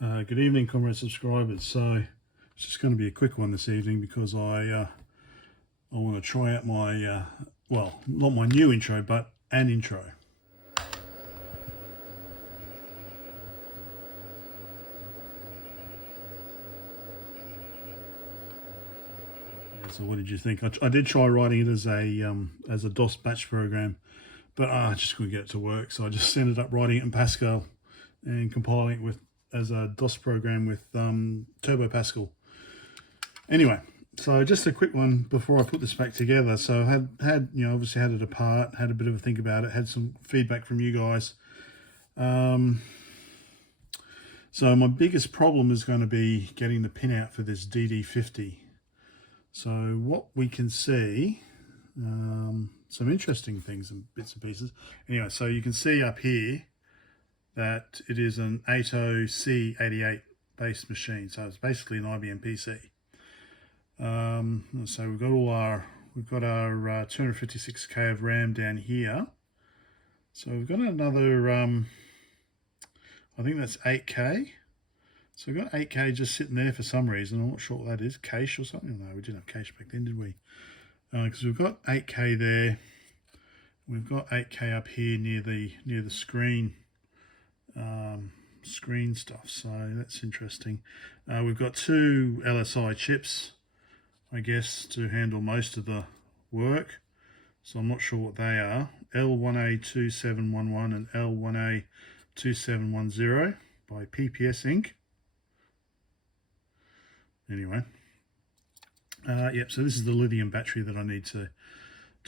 Good evening, comrade subscribers. So it's just going to be a quick one this evening because I want to try out my well, not my new intro, but an intro. So what did you think? I did try writing it as a DOS batch program, but I just couldn't get it to work. So I just ended up writing it in Pascal and compiling it as a DOS program with Turbo Pascal. Anyway, so just a quick one before I put this back together. So I had obviously had it apart, had a bit of a think about it, had some feedback from you guys. So my biggest problem is going to be getting the pinout for this DD50. So what we can see, some interesting things and bits and pieces. Anyway, so you can see up here that it is an 80C88 based machine. So it's basically an IBM PC. So we've got our 256K of RAM down here. So we've got another, I think that's 8K. So we've got 8K just sitting there for some reason. I'm not sure what that is, cache or something. No, we didn't have cache back then, did we? Because we've got 8K there. We've got 8K up here near the screen stuff. So that's interesting. We've got two LSI chips, I guess, to handle most of the work. So I'm not sure what they are. L1A2711 and L1A2710 by PPS Inc. Anyway, yep, so this is the lithium battery that I need to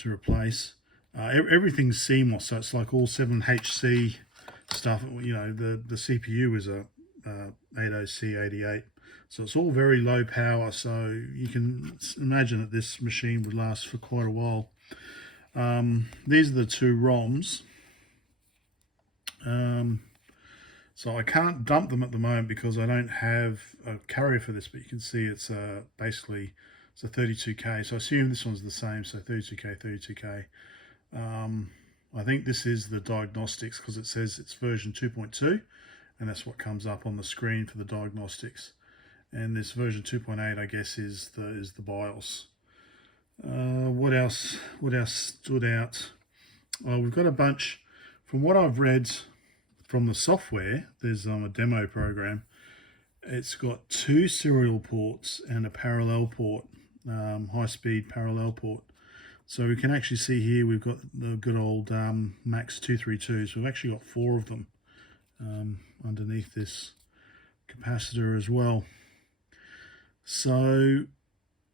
replace. Everything's CMOS, so it's like all 7HC stuff. You know, the CPU is a 80C88, so it's all very low power, so you can imagine that this machine would last for quite a while. These are the two ROMs. So I can't dump them at the moment because I don't have a carrier for this, but you can see it's basically it's a 32K. So I assume this one's the same, so 32K, 32K. I think this is the diagnostics because it says it's version 2.2, and that's what comes up on the screen for the diagnostics. And this version 2.8, I guess, is the BIOS. What else stood out? We've got a bunch. From what I've read from the software, there's a demo program. It's got two serial ports and a parallel port, high-speed parallel port. So we can actually see here we've got the good old Max 232s. We've actually got four of them underneath this capacitor as well. So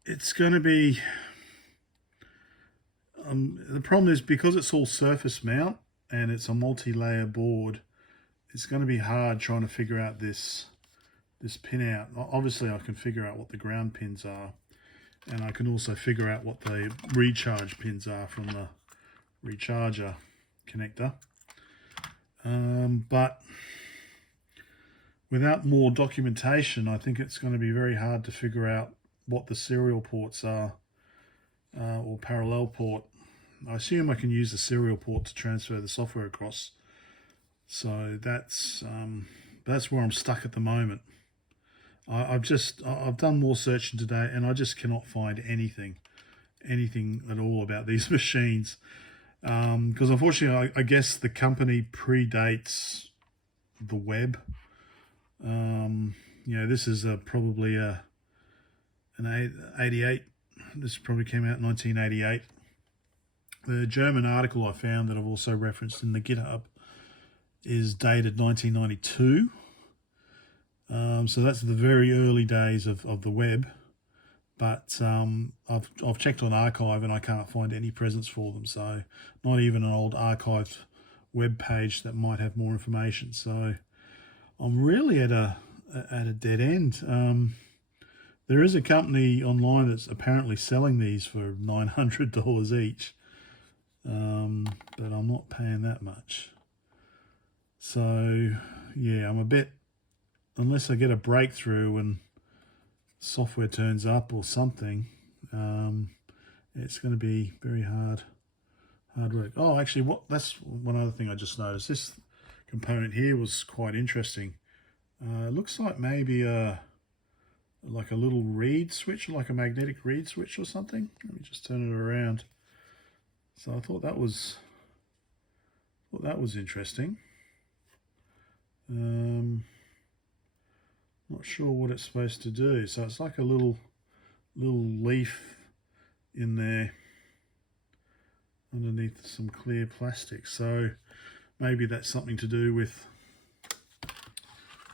it's going to be, the problem is because it's all surface mount and it's a multi-layer board, it's going to be hard trying to figure out this pinout. Obviously I can figure out what the ground pins are, and I can also figure out what the recharge pins are from the recharger connector. But without more documentation, I think it's going to be very hard to figure out what the serial ports are, or parallel port. I assume I can use the serial port to transfer the software across. So that's where I'm stuck at the moment. I've done more searching today, and I just cannot find anything at all about these machines. Because unfortunately, I guess the company predates the web. This is probably an 88. This probably came out in 1988. The German article I found that I've also referenced in the Github is dated 1992. So that's the very early days of the web. But I've checked on archive and I can't find any presence for them. So not even an old archived web page that might have more information. So I'm really at a dead end. There is a company online that's apparently selling these for $900 each, but I'm not paying that much. So yeah, I'm a bit, unless I get a breakthrough and software turns up or something, it's going to be very hard work. Oh, actually, that's one other thing I just noticed. This component here was quite interesting. Looks like maybe like a little reed switch, like a magnetic reed switch or something. Let me just turn it around. So I thought that was interesting. Not sure what it's supposed to do. So it's like a little leaf in there underneath some clear plastic. So maybe that's something to do with,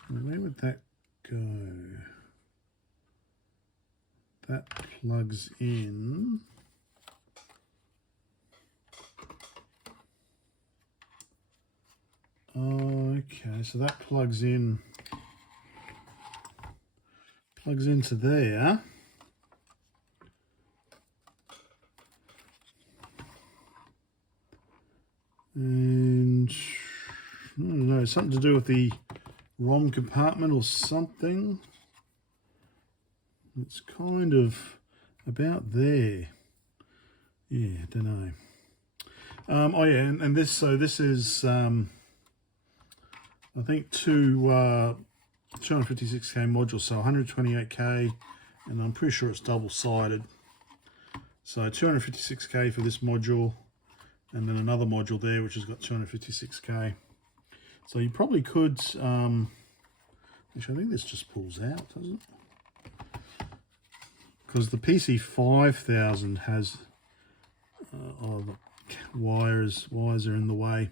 where would that go? That plugs in. Okay, so that plugs into there. And I don't know, something to do with the ROM compartment or something. It's kind of about there. Yeah, I don't know. Oh yeah, and this, so this is I think two 256K modules, so 128K, and I'm pretty sure it's double-sided. So 256K for this module, and then another module there which has got 256K. So you probably could, actually I think this just pulls out, doesn't it? Because the PC5000 has, the wires are in the way,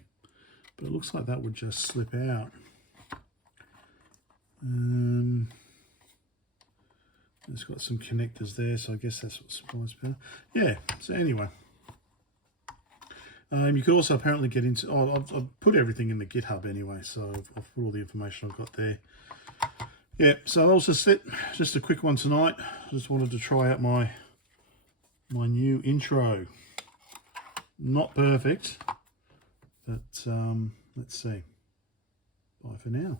but it looks like that would just slip out. It's got some connectors there, so I guess that's what supplies power. Yeah, so anyway. You could also apparently get into, I've put everything in the GitHub anyway, so I've put all the information I've got there. Yeah, so that was just it. Just a quick one tonight. Just wanted to try out my new intro. Not perfect, but let's see. Bye for now.